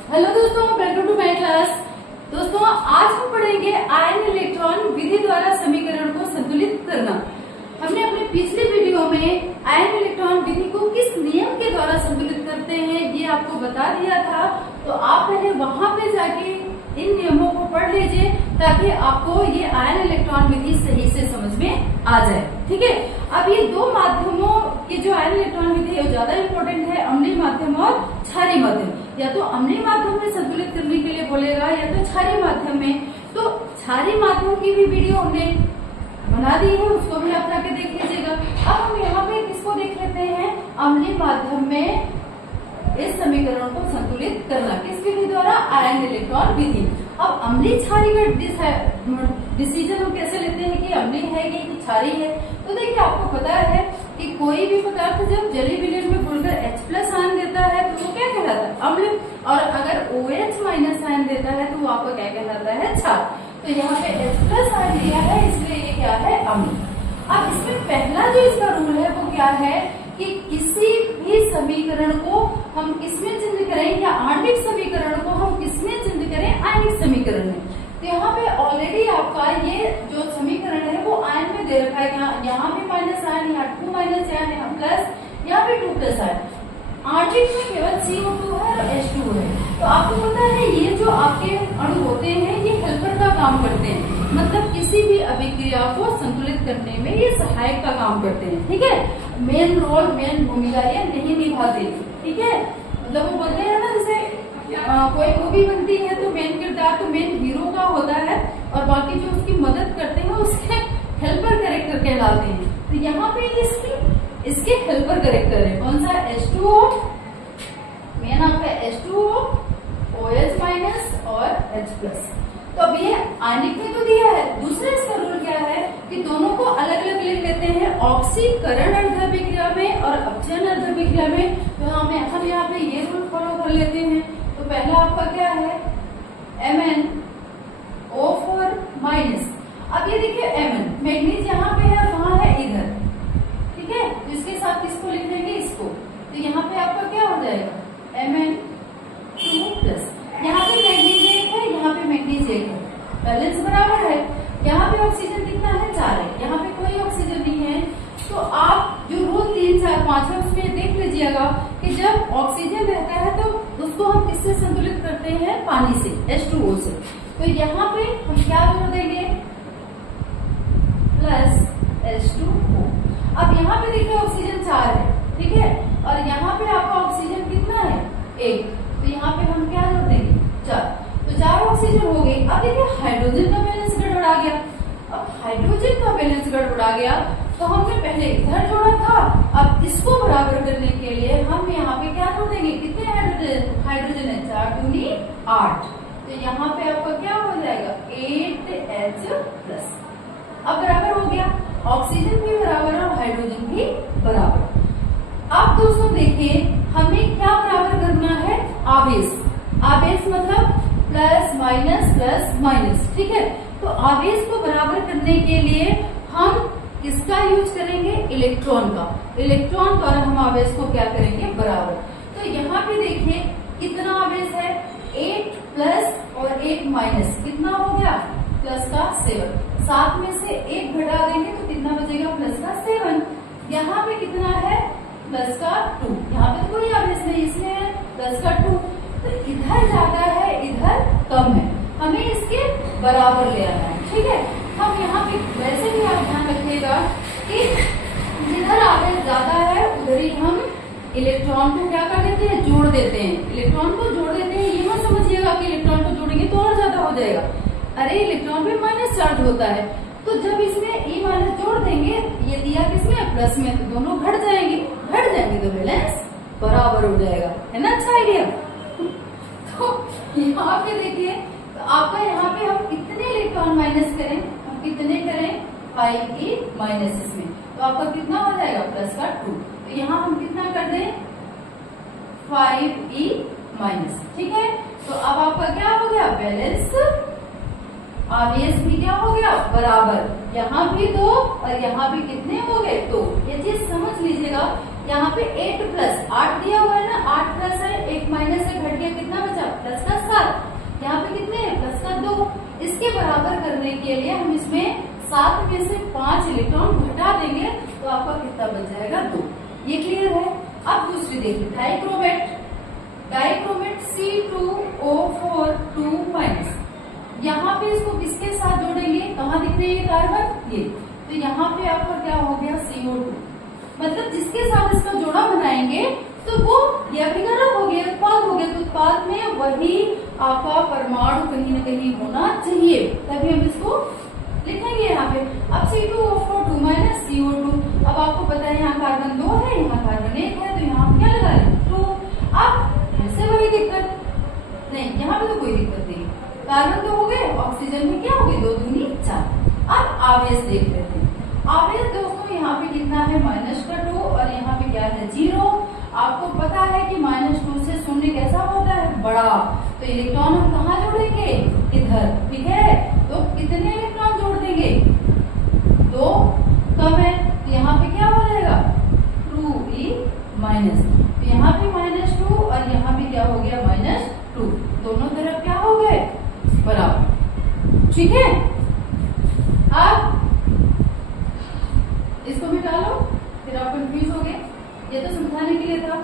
Hello दोस्तों, welcome to my class. दोस्तों, आज हम पढ़ेंगे आयन इलेक्ट्रॉन विधि द्वारा समीकरण को संतुलित करना। हमने अपने पिछले वीडियो में आयन इलेक्ट्रॉन विधि को किस नियम के द्वारा संतुलित करते हैं ये आपको बता दिया था। तो आप पहले वहां पे जाके इन नियमों को पढ़ लीजिए ताकि आपको ये आयन इलेक्ट्रॉन विधि सही से समझ में आ जाए। ठीक है, अब ये दो माध्यमों की जो आयन इलेक्ट्रॉन विधि है वो ज्यादा इम्पोर्टेंट है, अम्लीय माध्यम और क्षारीय माध्यम। या तो अम्लीय माध्यम में संतुलित करने के लिए बोलेगा या तो क्षारीय माध्यम में। तो क्षारीय माध्यम की भी वीडियो हमने बना दी है, उसको भी आप जाके देख लीजिएगा। अब हम यहाँ पे किसको देख लेते हैं, अम्लीय माध्यम में इस समीकरण को संतुलित करना किस विधि द्वारा, आयन इलेक्ट्रॉन विधि। अब अम्लीय क्षारीय का डिसीजन हम कैसे लेते हैं कि अम्लीय है कि क्षारीय है। तो देखिए, आपको पता है कि कोई भी पदार्थ जब जलीय विलयन में घुलकर H+ आयन देता है तो वो क्या कहलाता है, अम्ल। और अगर OH- आयन देता है तो वो आपको क्या कहलाता है, क्षार। तो यहाँ पे H+ आयन दिया है इसलिए ये क्या है, अम्ल। अब इसमें पहला जो इसका रूल है वो क्या है कि किसी भी समीकरण को हम किसमें चेंज करें, या आणविक समीकरण को हम किसमें चेंज करें, आयनिक समीकरण में। तो यहाँ पे ऑलरेडी आपका ये जो समीकरण है वो आयन में दे रखा है। यहाँ भी माइनस आयन, यहाँ 2- आयन, यहाँ प्लस, यहाँ पे 2+ आयन। आणविक में केवल CO2 है और H2 है। तो आपको पता है ये जो आपके अणु होते हैं ये हेल्पर का काम करते हैं, मतलब किसी भी अभिक्रिया को संतुलित करने में ये सहायक का काम करते हैं। ठीक है, मेन रोल, मेन भूमिका ये नहीं निभाते। ठीक है, मतलब वो बोलते हैं ना, जैसे कोई मूवी बनती है तो मेन किरदार तो मेन हीरो का होता है और बाकी जो उसकी मदद करते हैं उसके हेल्पर कैरेक्टर कहलाते हैं। तो यहाँ पे इसके हेल्पर कैरेक्टर है कौन सा, H2O, मेन आपका H2O, OH- और H+। तो अब ये आयनिक में तो दिया है। दूसरा इसका रूल क्या है कि दोनों को अलग अलग लिख लेते हैं, ऑक्सीकरण अर्धविक्रिया में और अपचयन अर्धविक्रिया में। तो हम यहाँ पे ये रूल फॉलो कर लेते हैं। तो पहला आपका क्या है, MnO4-। अब ये देखिए Mn मैग्नीज यहाँ पे है, कहाँ है, इधर। ठीक है, तो इसके साथ किसको लिख देंगे, इसको। तो यहाँ पे आपका क्या हो जाएगा, Mn2+। यहाँ पे मैग्नीज 1 है, यहाँ पे मैग्नीज 1 है, बैलेंस बराबर है। यहाँ पे ऑक्सीजन कितना है, 4 है, यहाँ पे कोई ऑक्सीजन नहीं है। तो आप जो रूल 3, 4, 5 है उसमें देख लीजिएगा कि जब ऑक्सीजन रहता है तो उसको हम किससे संतुलित करते हैं, पानी से, H2O से। तो यहाँ पे हम क्या जोड़ देंगे, +H2O। अब यहाँ पे देखिए ऑक्सीजन 4 है, ठीक है, और यहाँ पे आपका ऑक्सीजन कितना है, 1। तो यहाँ पे हम क्या जोड़ देंगे, 4। तो 4 ऑक्सीजन हो गई। अब देखिए हाइड्रोजन का बैलेंस गड़बड़ा गया। अब हाइड्रोजन का बैलेंस गड़बड़ा गया तो हमने पहले इधर जोड़ा था, अब इसको बराबर करने के लिए हम यहाँ पे क्या जोड़ देंगे, कितने हाइड्रोजन है, 4 दूनी 8। तो यहाँ पे आपका क्या हो जाएगा, 8H+। अब बराबर हो गया, ऑक्सीजन भी बराबर और हाइड्रोजन भी बराबर। अब दोस्तों देखिए हमें क्या बराबर करना है, आवेश। आवेश मतलब +- ठीक है। तो आवेश को बराबर करने के लिए हम किसका यूज करेंगे, इलेक्ट्रॉन का। इलेक्ट्रॉन द्वारा हम आवेश को क्या करेंगे, बराबर। तो यहाँ पे देखिए कितना आवेश है, 8+ और 8- कितना हो गया, +7। 7 में से 1 घटा देंगे तो कितना बचेगा, +7। यहाँ पे कितना है, +2। यहाँ पे तो कोई आवेश नहीं इसलिए है +2। तो इधर ज्यादा है, इधर कम है, हमें इसके बराबर ले आना है। ठीक है, हम यहाँ पे वैसे भी आप ध्यान रखिएगा कि जिधर आवेश ज्यादा है उधर ही हम इलेक्ट्रॉन को क्या कर देते हैं, जोड़ देते हैं। इलेक्ट्रॉन को जोड़ देते हैं, ये मत समझिएगा कि इलेक्ट्रॉन को जोड़ेंगे तो और ज्यादा हो जाएगा। अरे इलेक्ट्रॉन में माइनस चार्ज होता है, तो जब इसमें E- जोड़ देंगे, ये दिया किसमें, प्लस में, तो दोनों घट जाएंगे तो बैलेंस बराबर हो जाएगा। है ना, अच्छा आइडिया। तो यहाँ पे देखिए, तो आपका यहाँ पे हम कितने इलेक्ट्रॉन माइनस करें, हम कितने करें, 5E- इसमें। तो आपका कितना हो जाएगा, +2। तो यहाँ हम कितना कर दें, 5E-। ठीक है, तो अब आपका क्या हो गया, बैलेंस। आवेश भी क्या हो गया, बराबर। यहाँ भी 2 और यहाँ भी कितने हो गए, 2। ये चीज समझ लीजिएगा। यहाँ पे 8+8 दिया हुआ है ना, 8+ है, 1- है, घट गया, कितना बचा, के लिए हम इसमें 7 में से 5 इलेक्ट्रॉन घटा देंगे तो आपका कितना बच जाएगा 2। ये क्लियर है। अब दूसरी देखिए डाइक्रोमेट, डाइक्रोमेट C2O4 2-। यहाँ पे इसको किसके साथ जोड़ेंगे, कहाँ दिख रही है कार्बन, ये, तो यहाँ पे आपका क्या हो गया CO2, मतलब जिसके साथ इसका जोड़ा बनाएंगे तो वो ये अभिकारक हो गया, उत्पाद हो गया, तो उत्पाद में वही आपका परमाणु कहीं न कहीं होना चाहिए, तभी हम इसको लिखेंगे यहाँ पे। अब C2O4 2- CO2, अब आपको पता है यहाँ कार्बन 2 है, यहाँ कार्बन 1 है, तो यहाँ क्या लगा लें 2। अब फिर से वही दिक्कत नहीं, यहाँ पे तो कोई दिक्कत नहीं, कार्बन 2 हो गए, ऑक्सीजन में क्या हो गई 2 दूनी 4। अब आवेश देख लेते हैं। आवेश दोस्तों यहाँ पे कितना है -2 और यहाँ पे क्या है 0। आपको पता है कि -2 से शून्य कैसा होता है, बड़ा, तो इलेक्ट्रॉन हम कहाँ जोड़ेंगे, इधर, ठीक है। तो कितने इलेक्ट्रॉन जोड़ देंगे, 2, कम है, तो यहाँ पे क्या हो जाएगा 2e-, तो यहाँ पे -2 और यहाँ पे क्या हो गया -2, दोनों तरफ क्या हो गए बराबर, ठीक है। अब इसको मिटा लो, फिर आप कंफ्यूज हो गए, ये तो समझाने के लिए था।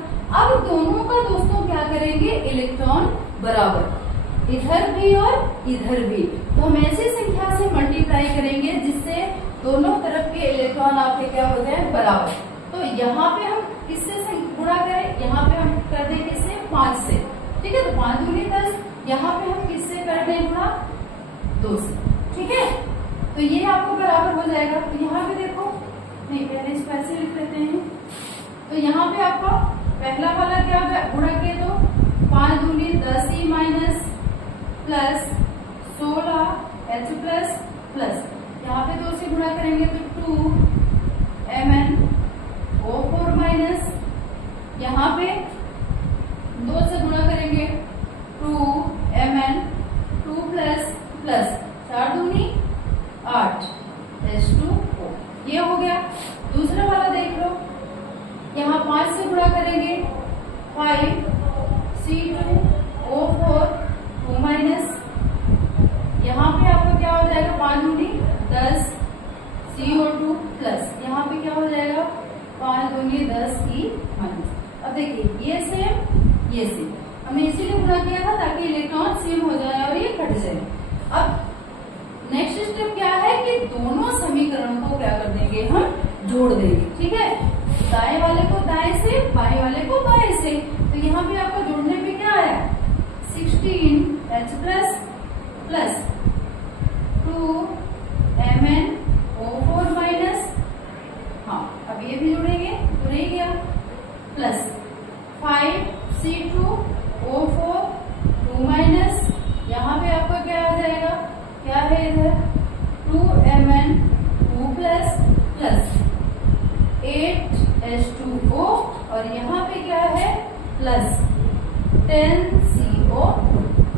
अब दोनों का दोस्तों क्या करेंगे, इलेक्ट्रॉन बराबर, इधर भी और इधर भी, तो हम ऐसी संख्या से मल्टीप्लाई करेंगे जिससे दोनों तरफ के इलेक्ट्रॉन आपके क्या हो जाए बराबर। तो यहाँ पे हम किससे गुणा करें, यहाँ पे हम कर दें किससे 5 से, ठीक है, तो 5 दूनी 10, यहाँ पे हम किससे कर दें गुणा 2 से, ठीक है, तो ये आपको बराबर हो जाएगा। तो यहाँ पे देखो, नहीं पहले इसको ऐसे लिख लेते हैं, तो यहाँ पे आपका पहला वाला क्या गुणा किए, तो 5 दूनी 10e- प्लस 16H प्लस यहाँ पे 2 से गुणा करेंगे तो 2MnO4-, यहाँ पे 2 से गुणा करेंगे 2Mn2 प्लस 4 दूनी 8 H2O, ये हो गया। दूसरा वाला देख लो, यहाँ 5 से गुणा करेंगे 5 C2O4 2-, यहाँ पे आपको क्या हो जाएगा 5 दूनी 10 CO2 प्लस यहाँ पे क्या हो जाएगा 5 दूनी 10e-। अब देखिए ये सेम हमने इसीलिए गुणा किया था ताकि इलेक्ट्रॉन सेम हो जाए और ये कट जाए। अब नेक्स्ट स्टेप क्या है कि दोनों समीकरणों को क्या कर देंगे, हम जोड़ देंगे, ठीक है, दाएं वाले को दाएं से, बाएं वाले को बाएं से, तो यहाँ पे आपको जोड़ने पे क्या आया 16H प्लस 2MnO4-, हाँ अब ये भी जोड़ेंगे तो रह गया, प्लस 5C2O4 2-, यहाँ पे आपका क्या आ जाएगा, क्या है इधर 2Mn2 प्लस 8H2O और यहाँ पे क्या है प्लस 10CO,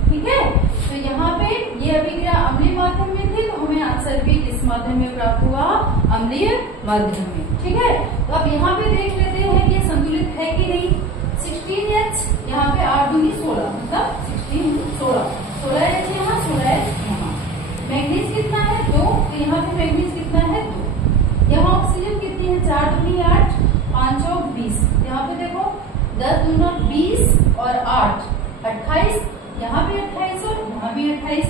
ठीक है। तो यहाँ पे ये अभिक्रिया अम्लीय माध्यम में थी, तो हमें आंसर भी किस माध्यम में प्राप्त हुआ, अम्लीय माध्यम में, ठीक है। तो अब यहाँ पे देख लेते हैं कि संतुलित है कि नहीं। 16H यहाँ पे 8 दूनी 16, मतलब 16H यहाँ 16H यहाँ। मैग्नीज कितना है 2, तो यहाँ पे मैग्नीज कितना है 2। यहाँ ऑक्सीजन कितनी है 4 दूनी 8 5 और 20, यहाँ पे देखो 10 दूना 20 और 8 28, यहाँ भी 28 और यहाँ भी 28।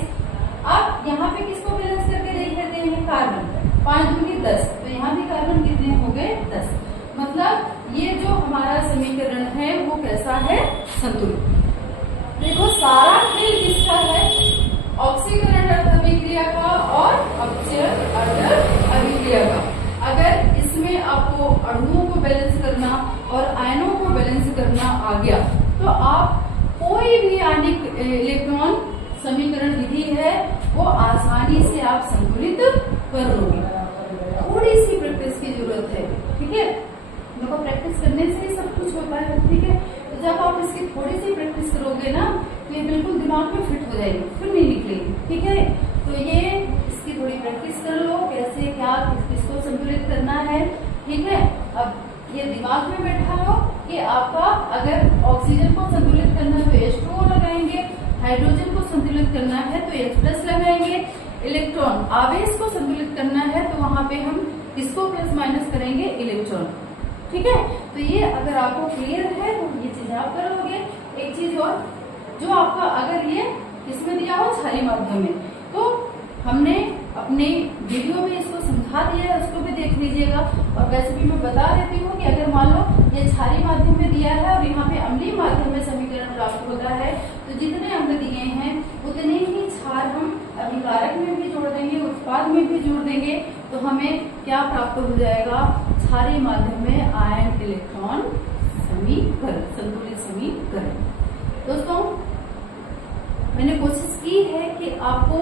अब यहाँ पे किसको बैलेंस करके देख लेते हैं, कार्बन 5 दूनी 10, तो यहाँ भी कार्बन कितने हो गए 10, मतलब ये जो हमारा समीकरण है वो कैसा है, संतुलित। देखो सारा खेल किसका है, ऑक्सीकरण अर्ध अभिक्रिया का और अपचयन अर्ध अभिक्रिया का। अगर इसमें आपको अणुओं को बैलेंस करना और आयनों को बैलेंस करना आ गया तो आप कोई भी आणविक इलेक्ट्रॉन समीकरण विधि है वो आसानी से आप संतुलित कर लोगे। थोड़ी सी प्रैक्टिस की जरूरत है, ठीक है, देखो प्रैक्टिस करने से ही सब कुछ होता है, ठीक है। तो जब आप इसकी थोड़ी सी प्रैक्टिस करोगे ना तो ये बिल्कुल दिमाग में फिट हो जाएगी, फिर नहीं निकलेगी, ठीक है। तो ये इसकी थोड़ी प्रैक्टिस कर लो, कैसे क्या किसको संतुलित करना है, ठीक है। अब ये दिमाग में बैठा लो कि आपका अगर ऑक्सीजन को संतुलित करना है तो H2O लगाएंगे, हाइड्रोजन को संतुलित करना है तो H+ लगाएंगे, इलेक्ट्रॉन आवेश को संतुलित करना है तो वहां पे हम किसको प्लस माइनस करेंगे, इलेक्ट्रॉन। ठीक है, तो ये अगर आपको क्लियर है तो ये चीज आप करोगे। एक चीज और, जो आपका अगर ये इसमें दिया हो क्षारीय माध्यम में, तो हमने अपने वीडियो में इसको समझा दिया है, उसको भी देख लीजिएगा। और वैसे भी मैं बता देती हूँ कि अगर मान लो ये क्षारीय माध्यम में दिया है और यहाँ पे अम्लीय माध्यम में समीकरण प्राप्त होता है, तो जितने अम्ल दिए हैं उतने ही क्षार हम अभिकारक में भी जोड़ देंगे, उत्पाद में भी जोड़ देंगे, तो हमें क्या प्राप्त हो जाएगा, क्षारीय माध्यम में आयन इलेक्ट्रॉन समीकरण, संतुलित समीकरण। दोस्तों मैंने कोशिश की है कि आपको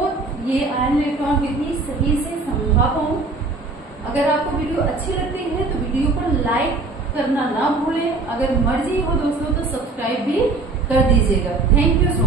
ये आयन इलेक्ट्रॉन विधि सही से समझा पाऊं। अगर आपको वीडियो अच्छी लगती है तो वीडियो को लाइक करना ना भूलें। अगर मर्जी हो दोस्तों तो सब्सक्राइब भी कर दीजिएगा। Thank you.